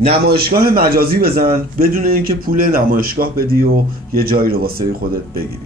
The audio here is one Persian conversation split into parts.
نمایشگاه مجازی بزن بدون اینکه پول نمایشگاه بدی و یه جایی رو واسه خودت بگیری.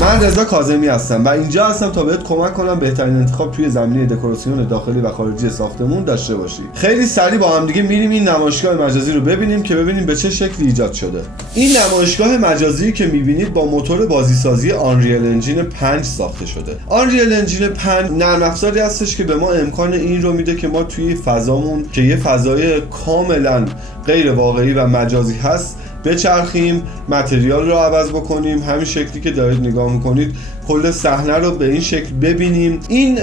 من رضا کاظمی هستم و اینجا هستم تا بهت کمک کنم بهترین انتخاب توی زمینه دکوراسیون داخلی و خارجی ساختمون داشته باشی. خیلی سریع با هم دیگه میریم این نمایشگاه مجازی رو ببینیم که ببینیم به چه شکلی ایجاد شده. این نمایشگاه مجازی که میبینید با موتور بازیسازی آنریل انجین 5 ساخته شده. آنریل انجین 5 نرم افزاری هستش که به ما امکان این رو میده که ما توی فضامون که یه فضای کاملا غیر واقعی و مجازی هست بچرخیم، متریال رو عوض بکنیم، همین شکلی که دارید نگاه میکنید کل صحنه رو به این شکل ببینیم. این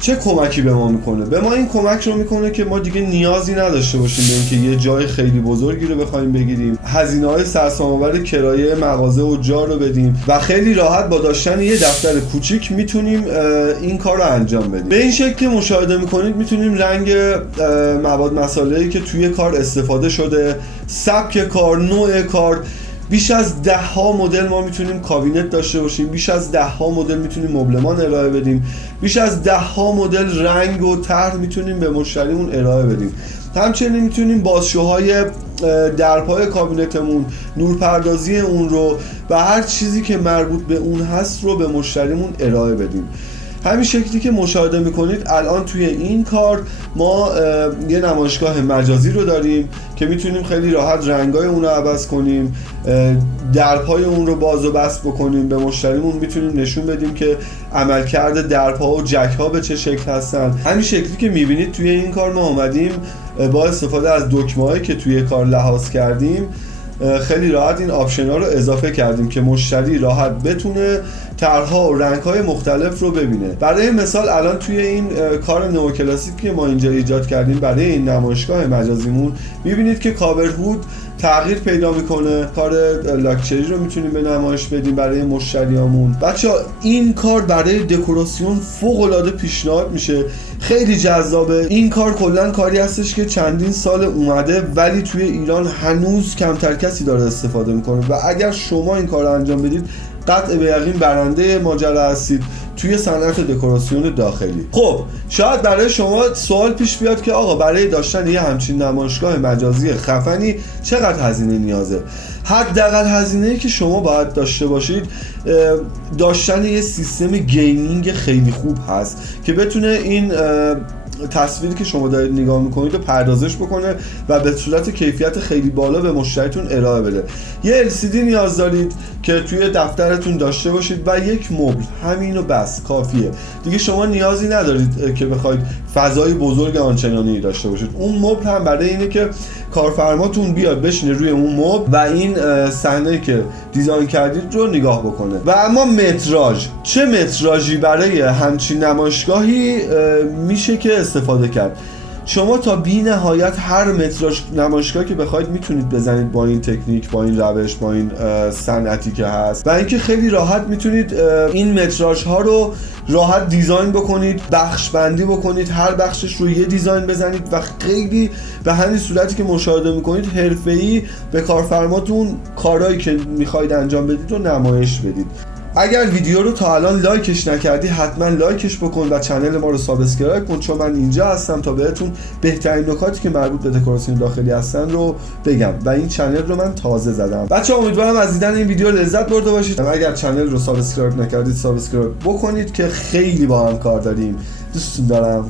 چه کمکی به ما میکنه؟ به ما این کمک رو میکنه که ما دیگه نیازی نداشته باشیم به اینکه یه جای خیلی بزرگی رو بخوایم بگیریم، هزینه‌های سرسام‌آور کرایه مغازه و جا رو بدیم و خیلی راحت با داشتن یه دفتر کوچیک میتونیم این کار رو انجام بدیم. به این شکل که مشاهده میکنید میتونیم رنگ مواد مساله‌ای که توی کار استفاده شده، سبک کار، نوع کار، بیش از 10 ها مدل ما میتونیم کابینت داشته باشیم، بیش از 10 ها مدل میتونیم مبلمان ارائه بدیم، بیش از 10 ها مدل رنگ و طرح میتونیم به مشتریمون ارائه بدیم. همچنین میتونیم بازشوهای درپای کابینتمون، نورپردازی اون رو و هر چیزی که مربوط به اون هست رو به مشتریمون ارائه بدیم. همین شکلی که مشاهده میکنید الان توی این کار ما یه نمایشگاه مجازی رو داریم که میتونیم خیلی راحت رنگای اون رو عوض کنیم، درپای اون رو باز و بست بکنیم، به مشتریمون میتونیم نشون بدیم که عملکرد درپا و جک ها به چه شکل هستن. همین شکلی که میبینید توی این کار ما اومدیم با استفاده از دکمه‌هایی که توی کار لحاظ کردیم خیلی راحت این آپشن ها رو اضافه کردیم که مشتری راحت بتونه طرح‌ها و رنگ‌های مختلف رو ببینه. برای مثال الان توی این کار نئوکلاسیک که ما اینجا ایجاد کردیم برای این نمایشگاه مجازیمون می‌بینید که کاورهود تغییر پیدا میکنه. کار لاکچری رو میتونیم به نمایش بدیم برای مشتریامون. بچه‌ها این کار برای دکوراسیون فوق‌العاده پیشنهاد میشه، خیلی جذابه. این کار کلا کاری هستش که چندین سال اومده ولی توی ایران هنوز کمتر کسی داره استفاده میکنه و اگر شما این کار رو انجام بدید قطع به یقین برنده ماجرا هستید توی صنعت دکوراسیون داخلی. خب شاید برای شما سوال پیش بیاد که آقا برای داشتن یه همچین نمایشگاه مجازی خفنی چقدر هزینه نیازه؟ حداقل هزینه‌ای که شما باید داشته باشید داشتن یه سیستم گیمینگ خیلی خوب هست که بتونه این تصویری که شما دارید نگاه میکنید رو پردازش بکنه و به صورت کیفیت خیلی بالا به مشتریتون ارائه بده. یه LCD نیاز دارید که توی دفترتون داشته باشید و یک مبل، همینو بس کافیه دیگه. شما نیازی ندارید که بخواید فضای بزرگ آنچنانی داشته باشید. اون مبل هم برای اینه که کارفرماتون بیاد بشینه روی اون مبل و این صحنه‌ای که دیزاین کردید رو نگاه بکنه. و اما متراژ، چه متراژی برای همچین نمایشگاهی میشه که استفاده کرد؟ شما تا بی نهایت هر متراژ نمایشگاه که بخواید میتونید بزنید با این تکنیک، با این روش، با این صنعتی که هست و اینکه خیلی راحت میتونید این متراژ ها رو راحت دیزاین بکنید، بخش بندی بکنید، هر بخشش رو یه دیزاین بزنید و خیلی به همین صورتی که مشاهده میکنید حرفه‌ای به کارفرماتون کارهایی که میخواید انجام بدید رو نمایش بدید. اگر ویدیو رو تا الان لایکش نکردی حتما لایکش بکن و چنل ما رو سابسکرایب کن، چون من اینجا هستم تا بهتون بهترین نکاتی که مربوط به دکوراسیون داخلی هستن رو بگم و این چنل رو من تازه زدم. بچه‌ها امیدوارم از دیدن این ویدیو لذت برده باشید. اگر چنل رو سابسکرایب نکردید سابسکرایب بکنید که خیلی با هم کار داریم. دوستتون دارم.